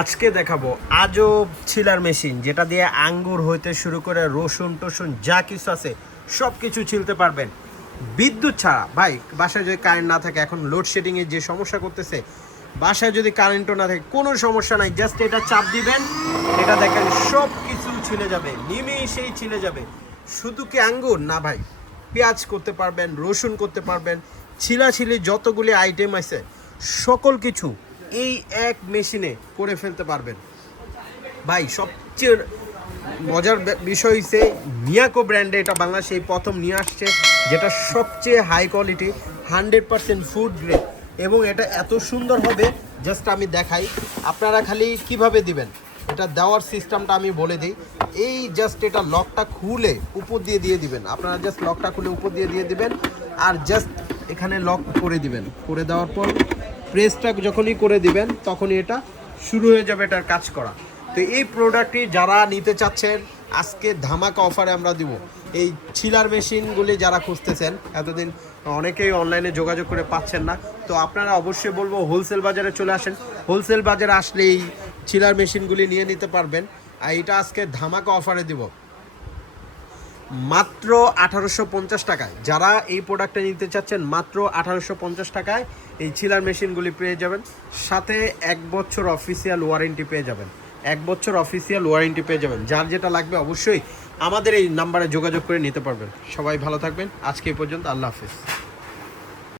আজকে দেখাবো আজব ছিলার মেশিন, যেটা দিয়ে আঙ্গুর হইতে শুরু করে রসুন টসুন যা কিছু আছে সব কিছু ছিলতে পারবেন বিদ্যুৎ ছাড়া। ভাই বাসায় যদি কারেন্ট না থাকে, এখন লোডশেডিংয়ে যে সমস্যা করতেছে, বাসায় যদি কারেন্টও না থাকে কোনো সমস্যা নাই, জাস্ট এটা চাপ দিবেন, এটা দেখেন সব কিছু ছিলে যাবে, নিমেষেই ছিলে যাবে। শুধু কি আঙ্গুর না ভাই, পেঁয়াজ করতে পারবেন, রসুন করতে পারবেন, ছিলাছিলি যতগুলি আইটেম আছে সকল কিছু এই এক মেশিনে করে ফেলতে পারবেন। ভাই সবচেয়ে মজার বিষয় হচ্ছে মিয়াকো ব্র্যান্ডে এটা বাংলাদেশে এই প্রথম নিয়ে আসছে, যেটা সবচেয়ে হাই কোয়ালিটি 100% ফুড গ্রেড, এবং এটা এত সুন্দর হবে। জাস্ট আমি দেখাই আপনারা খালি কিভাবে দিবেন, এটা দেওয়ার সিস্টেমটা আমি বলে দিই। এই জাস্ট এটা লকটা খুলে উপর দিয়ে দিবেন, আপনারা জাস্ট লকটা খুলে উপর দিয়ে দিবেন, আর জাস্ট এখানে লক করে দিবেন। করে দেওয়ার পর প্রেসটা যখনই করে দিবেন তখনই এটা শুরু হয়ে যাবে এটার কাজ করা। তো এই প্রোডাক্টটি যারা নিতে চাচ্ছেন আজকে ধামাকা অফারে আমরা দিব। এই ছিলার মেশিনগুলি যারা খুঁজতেছেন, এতদিন অনেকেই অনলাইনে যোগাযোগ করে পাচ্ছেন না, তো আপনারা অবশ্যই বলবো হোলসেল বাজারে চলে আসেন। হোলসেল বাজারে আসলে এই ছিলার মেশিনগুলি নিয়ে নিতে পারবেন। আর এটা আজকে ধামাকা অফারে দিব মাত্র 1850 টাকায়। যারা এই প্রোডাক্টটা নিতে চাচ্ছেন মাত্র 1850 টাকায় এই ছিলার মেশিনগুলি পেয়ে যাবেন, সাথে 1 বছর অফিসিয়াল ওয়ারেন্টি পেয়ে যাবেন। 1 বছর অফিসিয়াল ওয়ারেন্টি পেয়ে যাবেন। যার যেটা লাগবে অবশ্যই আমাদের এই নাম্বারে যোগাযোগ করে নিতে পারবেন। সবাই ভালো থাকবেন, আজকে এই পর্যন্ত, আল্লাহ হাফিজ।